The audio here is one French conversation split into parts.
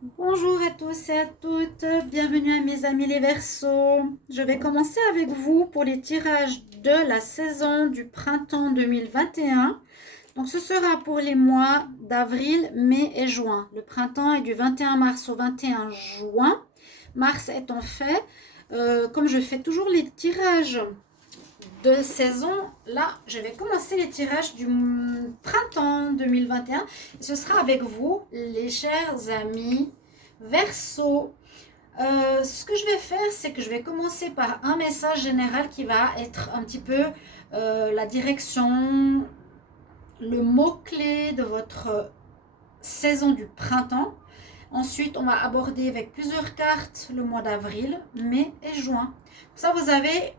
Bonjour à tous et à toutes, bienvenue à mes amis les Verseaux. Je vais commencer avec vous pour les tirages de la saison du printemps 2021. Donc ce sera pour les mois d'avril, mai et juin. Le printemps est du 21 mars au 21 juin. Mars étant fait, comme je fais toujours les tirages de saison, là, je vais commencer les tirages du printemps 2021. Et ce sera avec vous, les chers amis Verseau. Ce que je vais faire, c'est que je vais commencer par un message général qui va être un petit peu la direction, le mot-clé de votre saison du printemps. Ensuite, on va aborder avec plusieurs cartes le mois d'avril, mai et juin. Ça, vous avez,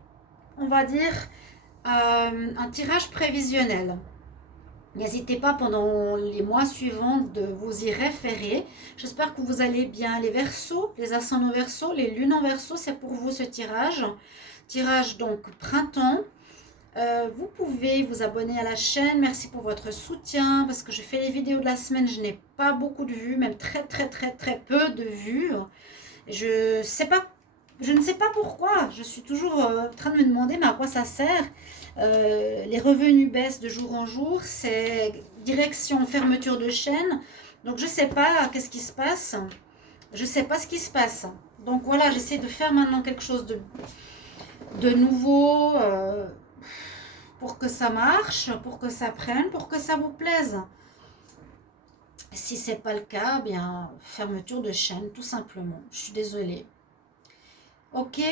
on va dire, un tirage prévisionnel. N'hésitez pas pendant les mois suivants de vous y référer. J'espère que vous allez bien. Les Verseaux, les ascendants Verseaux, les lunes en Verseau, c'est pour vous ce tirage. Tirage donc printemps. Vous pouvez vous abonner à la chaîne. Merci pour votre soutien parce que je fais les vidéos de la semaine. Je n'ai pas beaucoup de vues, même très peu de vues. Je sais pas, je ne sais pas pourquoi. Je suis toujours en train de me demander mais à quoi ça sert. Les revenus baissent de jour en jour. C'est direction fermeture de chaîne. Donc je ne sais pas qu'est-ce qui se passe. Je ne sais pas ce qui se passe. Donc voilà, j'essaie de faire maintenant quelque chose de nouveau pour que ça marche, pour que ça prenne, pour que ça vous plaise. Si ce n'est pas le cas, bien fermeture de chaîne tout simplement. Je suis désolée. Ok.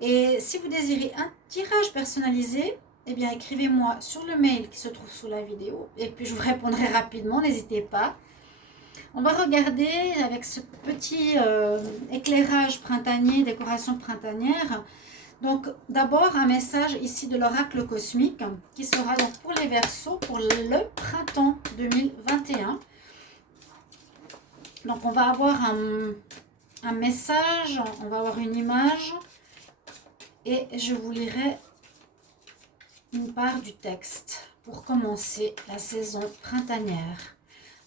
Et si vous désirez un tirage personnalisé, eh bien écrivez-moi sur le mail qui se trouve sous la vidéo et puis je vous répondrai rapidement, n'hésitez pas. On va regarder avec ce petit éclairage printanier, décoration printanière. Donc d'abord un message ici de l'oracle cosmique qui sera donc pour les Verseaux pour le printemps 2021. Donc on va avoir un message, on va avoir une image et je vous lirai une part du texte pour commencer la saison printanière.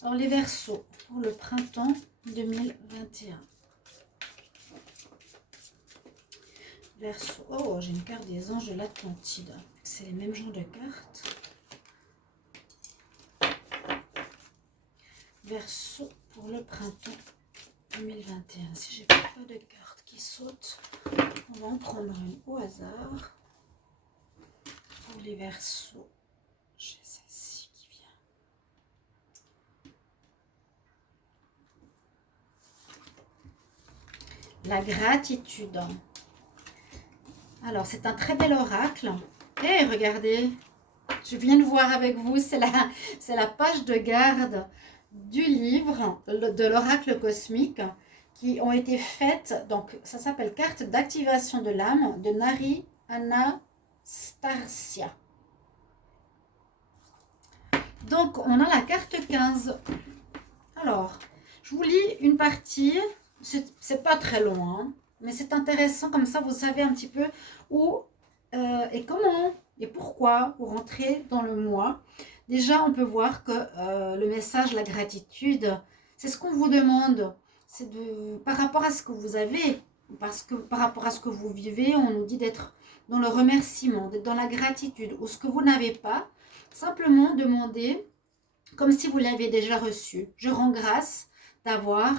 Alors les Verseaux pour le printemps 2021. Verseau. Oh, j'ai une carte des anges de l'Atlantide. C'est les mêmes genres de cartes. Verseau pour le printemps 2021. Si j'ai pas de cartes qui sautent, on va en prendre une au hasard. Pour les Verseaux, j'ai celle-ci qui vient. La gratitude. Alors, c'est un très bel oracle. Et regardez, je viens de voir avec vous, c'est la page de garde du livre de l'oracle cosmique qui ont été faites. Donc, ça s'appelle Carte d'activation de l'âme de Nari Anastasia. Donc, on a la carte 15. Alors, je vous lis une partie. C'est pas très long, hein, mais c'est intéressant. Comme ça, vous savez un petit peu où et comment et pourquoi vous rentrez dans le mois. Déjà, on peut voir que le message, la gratitude, c'est ce qu'on vous demande. C'est par rapport à ce que vous avez, parce que par rapport à ce que vous vivez, on nous dit d'être dans le remerciement, d'être dans la gratitude, ou ce que vous n'avez pas, simplement demander comme si vous l'avez déjà reçu. Je rends grâce d'avoir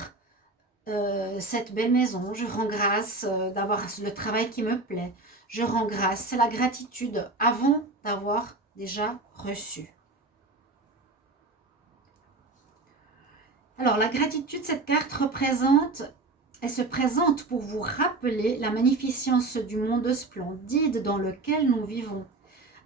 cette belle maison. Je rends grâce d'avoir le travail qui me plaît. Je rends grâce. C'est la gratitude avant d'avoir déjà reçu. Alors, la gratitude, cette carte elle se présente pour vous rappeler la magnificence du monde splendide dans lequel nous vivons.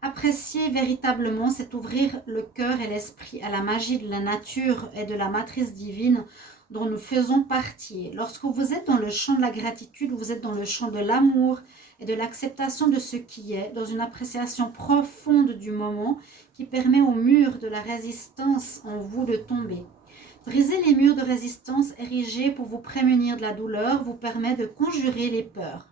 Apprécier véritablement, c'est ouvrir le cœur et l'esprit à la magie de la nature et de la matrice divine dont nous faisons partie. Lorsque vous êtes dans le champ de la gratitude, vous êtes dans le champ de l'amour et de l'acceptation de ce qui est, dans une appréciation profonde du moment qui permet aux murs de la résistance en vous de tomber. Briser les murs de résistance érigés pour vous prémunir de la douleur vous permet de conjurer les peurs.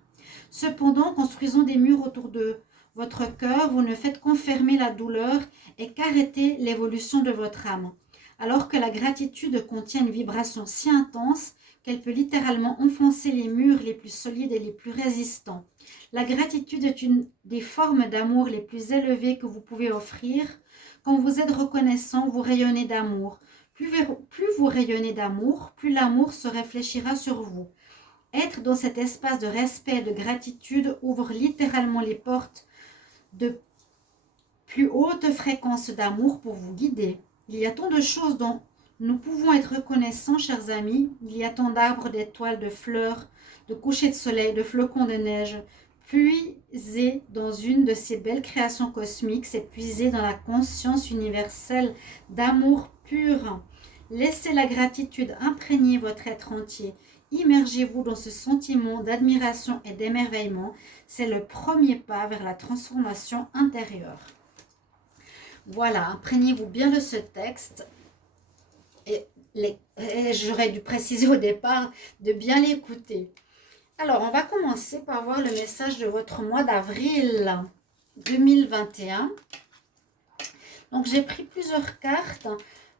Cependant, construisons des murs autour de votre cœur, vous ne faites qu'enfermer la douleur et qu'arrêter l'évolution de votre âme. alors que la gratitude contient une vibration si intense qu'elle peut littéralement enfoncer les murs les plus solides et les plus résistants. La gratitude est une des formes d'amour les plus élevées que vous pouvez offrir. Quand vous êtes reconnaissant, vous rayonnez d'amour. Plus vous rayonnez d'amour, plus l'amour se réfléchira sur vous. Être dans cet espace de respect et de gratitude ouvre littéralement les portes de plus haute fréquence d'amour pour vous guider. Il y a tant de choses dont nous pouvons être reconnaissants, chers amis. Il y a tant d'arbres, d'étoiles, de fleurs, de couchers de soleil, de flocons de neige. Puisez dans une de ces belles créations cosmiques, c'est puiser dans la conscience universelle d'amour pur. Laissez la gratitude imprégner votre être entier. Immergez-vous dans ce sentiment d'admiration et d'émerveillement. C'est le premier pas vers la transformation intérieure. Voilà, imprégnez-vous bien de ce texte. Et j'aurais dû préciser au départ de bien l'écouter. Alors, on va commencer par voir le message de votre mois d'avril 2021. Donc, j'ai pris plusieurs cartes,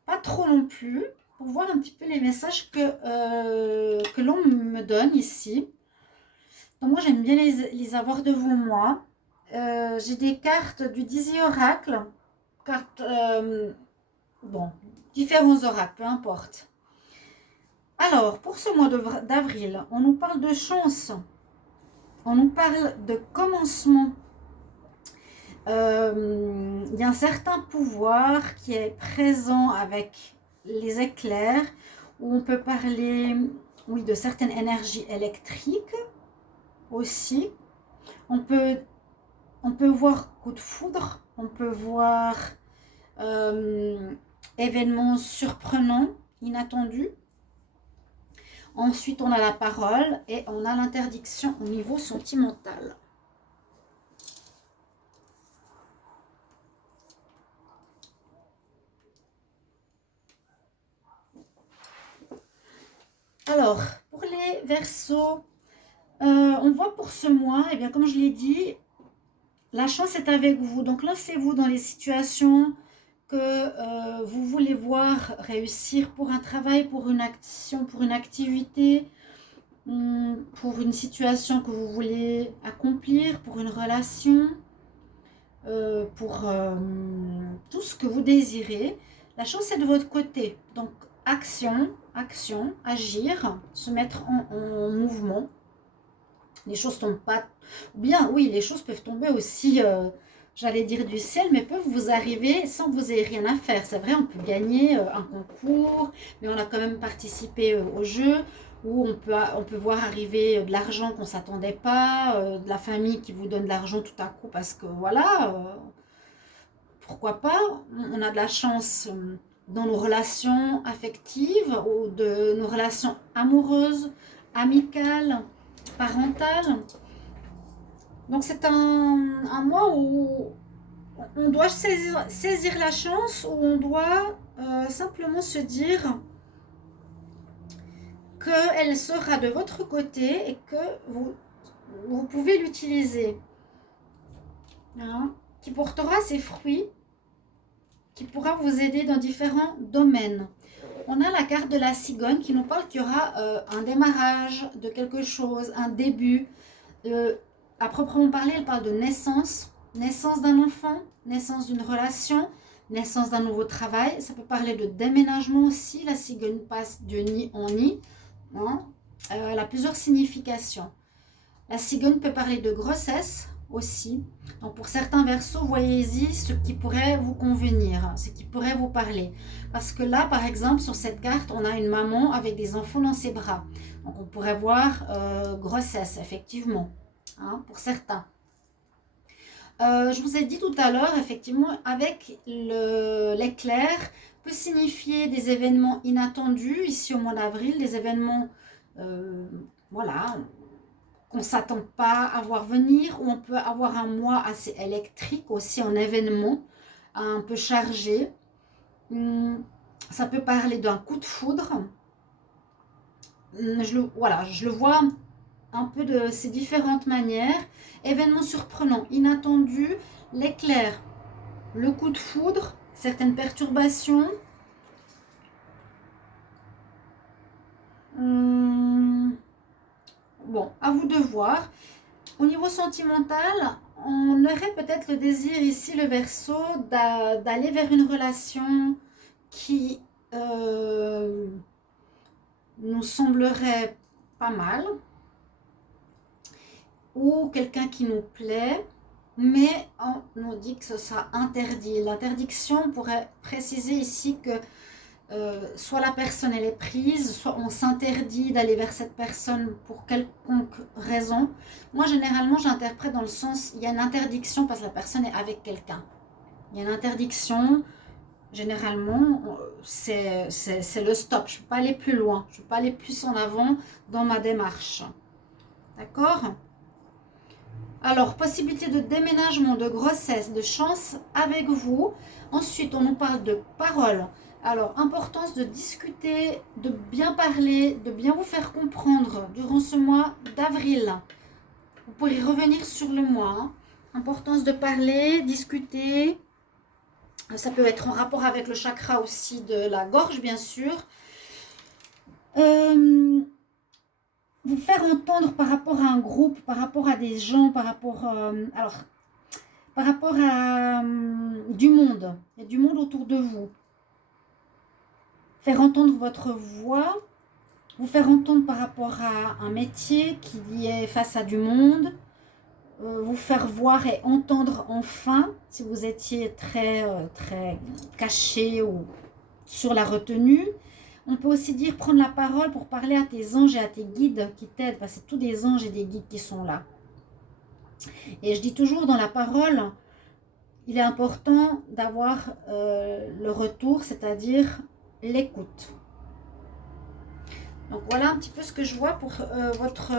pas trop non plus, pour voir un petit peu les messages que l'on me donne ici. Donc, moi, j'aime bien les avoir devant moi. J'ai des cartes du Dizzy Oracle, cartes, différents oracles, peu importe. Alors, pour ce mois d'avril, on nous parle de chance, on nous parle de commencement. Il y a un certain pouvoir qui est présent avec les éclairs, où on peut parler, oui, de certaines énergies électriques aussi. On peut voir coup de foudre, on peut voir événements surprenants, inattendus. Ensuite, on a la parole et on a l'interdiction au niveau sentimental. Alors, pour les Verseaux, on voit pour ce mois, et bien comme je l'ai dit, la chance est avec vous. Donc, lancez-vous dans les situations que vous voulez voir réussir pour un travail, pour une action, pour une activité, pour une situation que vous voulez accomplir, pour une relation, pour tout ce que vous désirez. La chance est de votre côté. Donc, action, agir, se mettre en mouvement. Les choses tombent pas, ou bien oui, les choses peuvent tomber aussi, j'allais dire du ciel, mais peuvent vous arriver sans que vous ayez rien à faire. C'est vrai, on peut gagner un concours, mais on a quand même participé au jeu, où on peut voir arriver de l'argent qu'on ne s'attendait pas, de la famille qui vous donne de l'argent tout à coup parce que voilà, pourquoi pas. On a de la chance dans nos relations affectives ou de nos relations amoureuses, amicales, parentales. Donc c'est un mois où on doit saisir la chance, où on doit simplement se dire qu'elle sera de votre côté et que vous pouvez l'utiliser, hein, qui portera ses fruits, qui pourra vous aider dans différents domaines. On a la carte de la cigogne qui nous parle qu'il y aura un démarrage de quelque chose, un début. À proprement parler, elle parle de naissance d'un enfant, naissance d'une relation, naissance d'un nouveau travail. Ça peut parler de déménagement aussi. La cigogne passe de nid en nid. Hein. Elle a plusieurs significations. La cigogne peut parler de grossesse aussi. Donc pour certains Verseaux, voyez-y ce qui pourrait vous convenir, ce qui pourrait vous parler. Parce que là, par exemple, sur cette carte, on a une maman avec des enfants dans ses bras. Donc on pourrait voir grossesse, effectivement, hein, pour certains. Je vous ai dit tout à l'heure, effectivement, avec l'éclair, peut signifier des événements inattendus, ici au mois d'avril, des événements, voilà, qu'on ne s'attend pas à voir venir, ou on peut avoir un mois assez électrique aussi en événements, un peu chargé. Ça peut parler d'un coup de foudre. Voilà, je le vois un peu de ces différentes manières. Événements surprenants, inattendus, l'éclair, le coup de foudre, certaines perturbations. bon, à vous de voir. Au niveau sentimental, on aurait peut-être le désir ici, le Verseau, d'aller vers une relation qui nous semblerait pas mal, ou quelqu'un qui nous plaît, mais on nous dit que ce sera interdit. L'interdiction pourrait préciser ici que soit la personne elle est prise, soit on s'interdit d'aller vers cette personne pour quelconque raison. Moi généralement j'interprète dans le sens, il y a une interdiction parce que la personne est avec quelqu'un. Il y a une interdiction, généralement c'est le stop, je ne peux pas aller plus loin, je ne peux pas aller plus en avant dans ma démarche. D'accord ? Alors, possibilité de déménagement, de grossesse, de chance avec vous. Ensuite, on nous parle de parole. Alors, importance de discuter, de bien parler, de bien vous faire comprendre durant ce mois d'avril. Vous pourrez revenir sur le mois. Hein. Importance de parler, discuter. Ça peut être en rapport avec le chakra aussi de la gorge, bien sûr. Vous faire entendre par rapport à un groupe, par rapport à des gens, par rapport à du monde. Il y a du monde autour de vous. Faire entendre votre voix, vous faire entendre par rapport à un métier qui est face à du monde, vous faire voir et entendre enfin, si vous étiez très caché ou sur la retenue. On peut aussi dire prendre la parole pour parler à tes anges et à tes guides qui t'aident, parce que c'est tous des anges et des guides qui sont là. Et je dis toujours dans la parole, il est important d'avoir le retour, c'est-à-dire l'écoute. Donc voilà un petit peu ce que je vois pour votre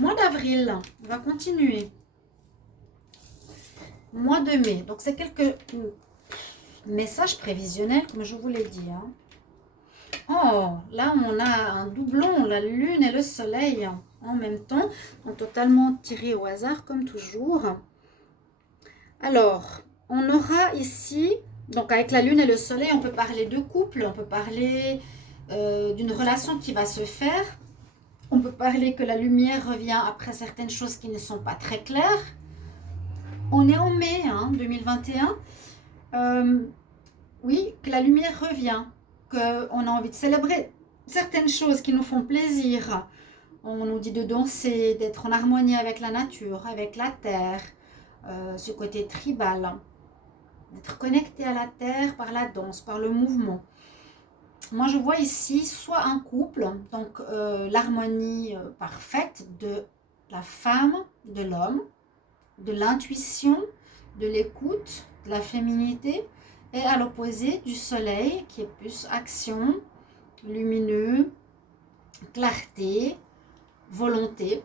mois d'avril. On va continuer. Mois de mai. Donc c'est quelques messages prévisionnels, comme je vous l'ai dit. Hein. Oh, là on a un doublon, la lune et le soleil en même temps, donc totalement tiré au hasard comme toujours. Alors, on aura ici, donc avec la lune et le soleil, on peut parler de couple, on peut parler d'une relation qui va se faire, on peut parler que la lumière revient après certaines choses qui ne sont pas très claires. On est en mai 2021, oui, que la lumière revient, qu'on a envie de célébrer certaines choses qui nous font plaisir. On nous dit de danser, d'être en harmonie avec la nature, avec la terre, ce côté tribal, d'être connecté à la terre par la danse, par le mouvement. Moi, je vois ici soit un couple, donc l'harmonie parfaite de la femme, de l'homme, de l'intuition, de l'écoute, de la féminité, et à l'opposé du soleil qui est plus action, lumineux, clarté, volonté.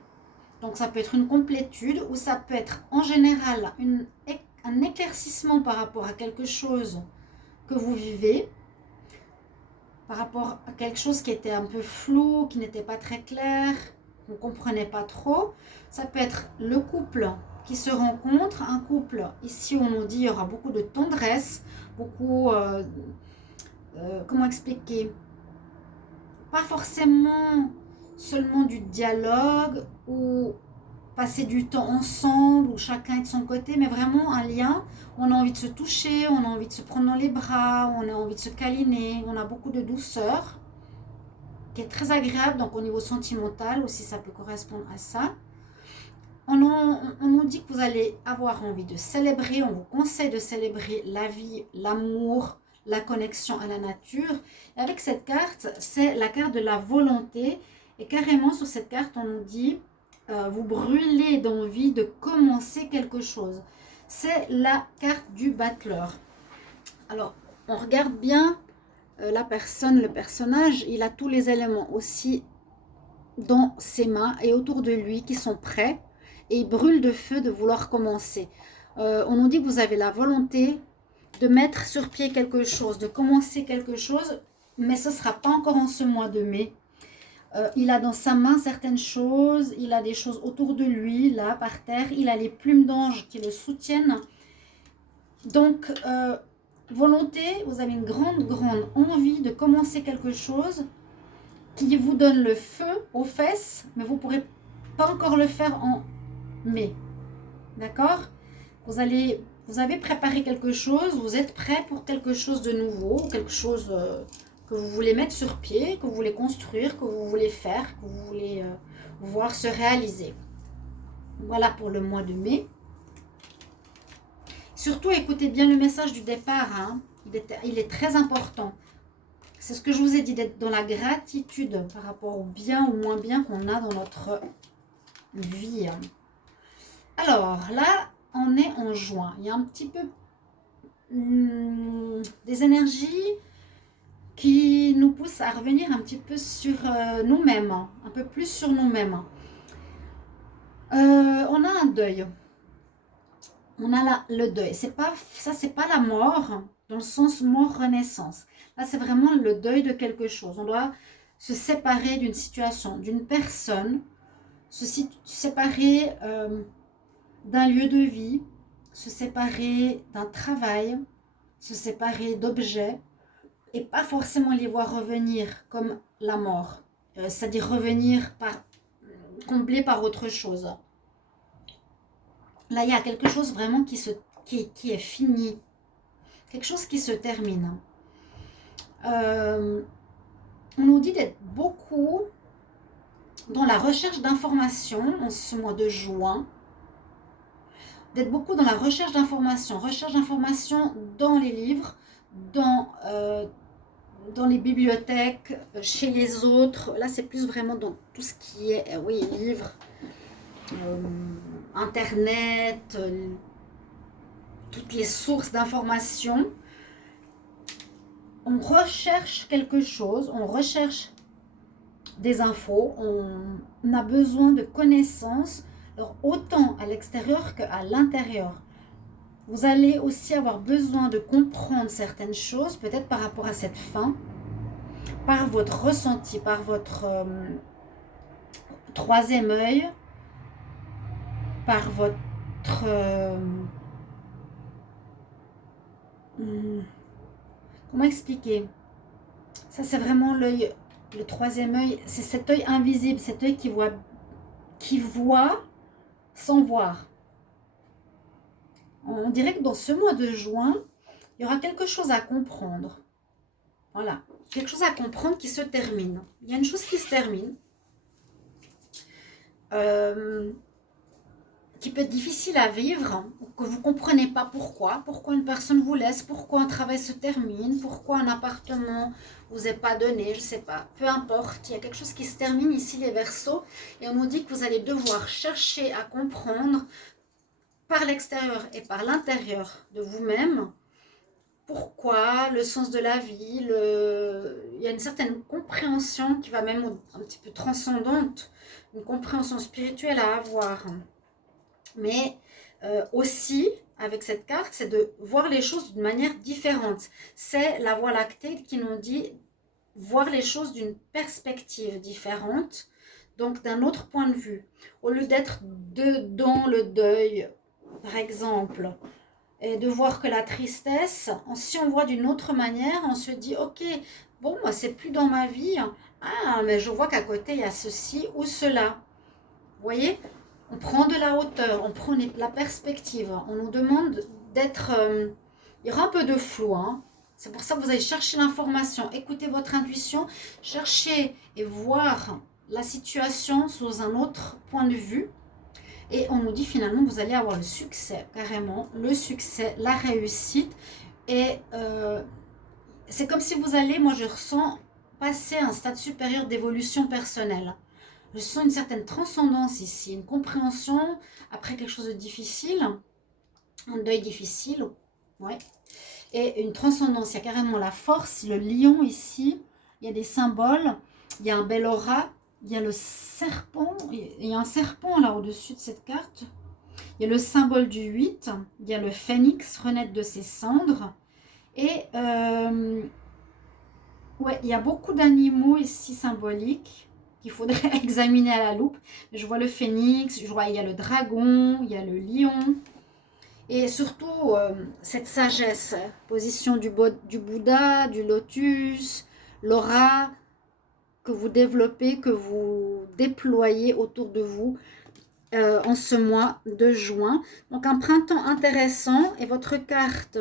Donc ça peut être une complétude ou ça peut être en général un éclaircissement par rapport à quelque chose que vous vivez, par rapport à quelque chose qui était un peu flou, qui n'était pas très clair, qu'on ne comprenait pas trop. Ça peut être le couple qui se rencontre, un couple, ici on nous dit il y aura beaucoup de tendresse, beaucoup, comment expliquer, pas forcément seulement du dialogue ou passer du temps ensemble ou chacun est de son côté, mais vraiment un lien. On a envie de se toucher, on a envie de se prendre dans les bras, on a envie de se câliner, on a beaucoup de douceur qui est très agréable, donc au niveau sentimental aussi ça peut correspondre à ça. On nous dit que vous allez avoir envie de célébrer, on vous conseille de célébrer la vie, l'amour, la connexion à la nature. Et avec cette carte, c'est la carte de la volonté. Et carrément sur cette carte, on nous dit, vous brûlez d'envie de commencer quelque chose. C'est la carte du battleur. Alors, on regarde bien la personne, le personnage, il a tous les éléments aussi dans ses mains et autour de lui qui sont prêts. Et il brûle de feu de vouloir commencer. On nous dit que vous avez la volonté de mettre sur pied quelque chose, de commencer quelque chose, mais ce ne sera pas encore en ce mois de mai. Il a dans sa main certaines choses, il a des choses autour de lui, là, par terre, il a les plumes d'ange qui le soutiennent. Donc, volonté, vous avez une grande envie de commencer quelque chose qui vous donne le feu aux fesses, mais vous pourrez pas encore le faire en mai. D'accord? Vous avez préparé quelque chose, vous êtes prêt pour quelque chose de nouveau, quelque chose que vous voulez mettre sur pied, que vous voulez construire, que vous voulez faire, que vous voulez voir se réaliser. Voilà pour le mois de mai. Surtout, écoutez bien le message du départ. Hein. Il est très important. C'est ce que je vous ai dit, d'être dans la gratitude par rapport au bien ou moins bien qu'on a dans notre vie. Alors, là, on est en juin. Il y a un petit peu des énergies qui nous poussent à revenir un petit peu sur nous-mêmes, un peu plus sur nous-mêmes. On a un deuil. On a le deuil. C'est pas la mort, dans le sens mort-renaissance. Là, c'est vraiment le deuil de quelque chose. On doit se séparer d'une situation, d'une personne, se séparer d'un lieu de vie, se séparer d'un travail, se séparer d'objets, et pas forcément les voir revenir comme la mort. C'est-à-dire revenir comblé par autre chose. Là, il y a quelque chose vraiment qui est fini. Quelque chose qui se termine. On nous dit d'être beaucoup dans la recherche d'informations en ce mois de juin. D'être beaucoup dans la recherche d'informations. Recherche d'informations dans les livres, dans les bibliothèques, chez les autres. Là, c'est plus vraiment dans tout ce qui est, livres, Internet, toutes les sources d'informations. On recherche quelque chose, on recherche des infos, on a besoin de connaissances, alors autant à l'extérieur qu'à l'intérieur. Vous allez aussi avoir besoin de comprendre certaines choses, peut-être par rapport à cette fin, par votre ressenti, par votre troisième œil, par votre... comment expliquer? Ça, c'est vraiment l'œil, le troisième œil, c'est cet œil invisible, cet œil qui voit sans voir. On dirait que dans ce mois de juin, il y aura quelque chose à comprendre. Voilà, quelque chose à comprendre qui se termine. Il y a une chose qui se termine, qui peut être difficile à vivre, que vous ne comprenez pas pourquoi une personne vous laisse, pourquoi un travail se termine, pourquoi un appartement vous est pas donné, je ne sais pas, peu importe, il y a quelque chose qui se termine ici les Verseaux, et on nous dit que vous allez devoir chercher à comprendre par l'extérieur et par l'intérieur de vous-même, pourquoi, le sens de la vie, il y a une certaine compréhension qui va même un petit peu transcendante, une compréhension spirituelle à avoir. Mais aussi, avec cette carte, c'est de voir les choses d'une manière différente. C'est la Voie lactée qui nous dit voir les choses d'une perspective différente, donc d'un autre point de vue. Au lieu d'être dans le deuil, par exemple, et de voir que la tristesse, si on voit d'une autre manière, on se dit, ok, bon, moi, c'est plus dans ma vie. Ah, mais je vois qu'à côté, il y a ceci ou cela. Vous voyez ? On prend de la hauteur, on prend la perspective. On nous demande d'être... il y aura un peu de flou. Hein. C'est pour ça que vous allez chercher l'information. Écoutez votre intuition. Cherchez et voir la situation sous un autre point de vue. Et on nous dit finalement que vous allez avoir le succès, carrément. Le succès, la réussite. Et c'est comme si vous allez, moi je ressens, passer à un stade supérieur d'évolution personnelle. Je sens une certaine transcendance ici, une compréhension après quelque chose de difficile, un deuil difficile, ouais. Et une transcendance, il y a carrément la force, le lion ici, il y a des symboles, il y a un bel aura, il y a le serpent, il y a un serpent là au-dessus de cette carte, il y a le symbole du 8, il y a le phénix, renaître de ses cendres, et ouais, il y a beaucoup d'animaux ici symboliques, qu'il faudrait examiner à la loupe. Je vois le phénix, je vois il y a le dragon, il y a le lion. Et surtout, cette sagesse, position du Bouddha, du lotus, l'aura que vous développez, que vous déployez autour de vous. en ce mois de juin. Donc un printemps intéressant et votre carte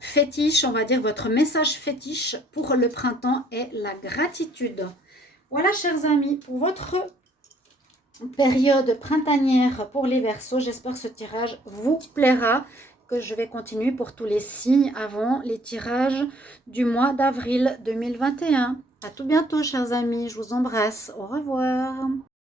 fétiche, on va dire votre message fétiche pour le printemps est la gratitude. Voilà chers amis pour votre période printanière pour les Verseaux. J'espère que ce tirage vous plaira, que je vais continuer pour tous les signes avant les tirages du mois d'avril 2021. À tout bientôt chers amis, je vous embrasse, au revoir.